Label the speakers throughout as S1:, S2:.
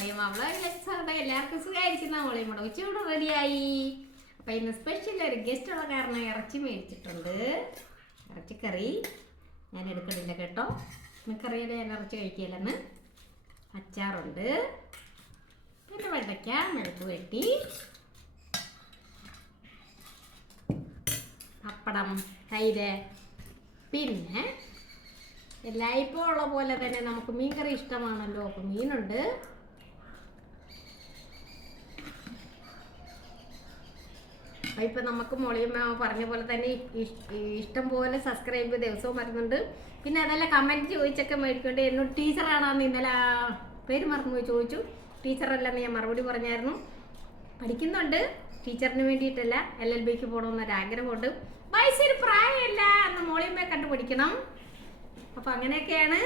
S1: മോളിയമ്മ വ്ളോഗിലെക്സാറുടെ എല്ലാവർക്കും സുഖമായിരിക്കുന്ന. മോളെയും കൂടെ ഉച്ചയോടെ റെഡിയായി അപ്പം ഇന്ന് സ്പെഷ്യൽ ഒരു ഗസ്റ്റ് ഉള്ള കാരണം ഇറച്ചി മേടിച്ചിട്ടുണ്ട്. ഇറച്ചിക്കറി ഞാൻ എടുക്കണില്ല കേട്ടോ. നിനക്കറിയാതെ ഞാൻ ഇറച്ചി കഴിക്കില്ലെന്ന് അച്ചാറുണ്ട്. പിന്നെ വെണ്ടയ്ക്ക മെഴുക്ക് വെട്ടി പപ്പടം തൈര്. പിന്നെ എല്ലായ്പ്പോഴുള്ള പോലെ തന്നെ നമുക്ക് മീൻ കറി ഇഷ്ടമാണല്ലോ. അപ്പോൾ മീനുണ്ട്. ഇപ്പം നമുക്ക് മോളിയമ്മ പറഞ്ഞ പോലെ തന്നെ ഇഷ്ടം പോലെ സബ്സ്ക്രൈബ് ദിവസവും വരുന്നുണ്ട് പിന്നെ അതല്ല കമന്റ് ചോദിച്ചൊക്കെ മേടിക്കൊണ്ട് എന്നോട് ടീച്ചറാണെന്ന് ഇന്നലെ പേര് മറന്നു ചോദിച്ചു. ടീച്ചറല്ലെന്ന് ഞാൻ മറുപടി പറഞ്ഞായിരുന്നു. പഠിക്കുന്നുണ്ട്. ടീച്ചറിന് വേണ്ടിയിട്ടല്ല എൽ എൽ ബിക്ക് പോകണമെന്നൊരു ആഗ്രഹമുണ്ട്. വയസ്സൊരു പ്രായമല്ല എന്ന് മോളിയമ്മയെ കണ്ടു പഠിക്കണം അപ്പം അങ്ങനെയൊക്കെയാണ്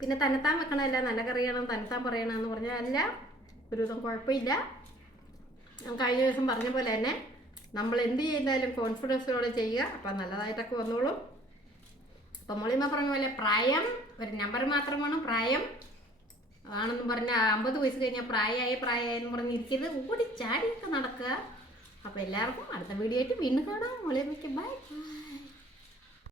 S1: പിന്നെ തന്നെത്താൻ വെക്കണമല്ല നല്ല കറിയണം തന്നെത്താൻ പറയണമെന്ന് പറഞ്ഞാൽ അല്ല ഒരു ദിവസം കുഴപ്പമില്ല. ഞാൻ കഴിഞ്ഞ ദിവസം പറഞ്ഞ പോലെ തന്നെ നമ്മൾ എന്ത് ചെയ്താലും കോൺഫിഡൻസോടെ ചെയ്യുക അപ്പം നല്ലതായിട്ടൊക്കെ വന്നോളും. അപ്പം മോളിമ പറഞ്ഞ പോലെ പ്രായം ഒരു നമ്പർ മാത്രമാണ് പ്രായം. ആണെന്ന് പറഞ്ഞാൽ അമ്പത് വയസ്സ് കഴിഞ്ഞാൽ പ്രായമായി പ്രായമായി എന്ന് പറഞ്ഞിരിക്കുന്നത് ഓടി ചാടിയൊക്കെ നടക്കുക. അപ്പോൾ എല്ലാവർക്കും അടുത്ത വീഡിയോ ആയിട്ട് വീണ്ടും കാണാം. മോളിയമ്മയ്ക്ക് ബൈ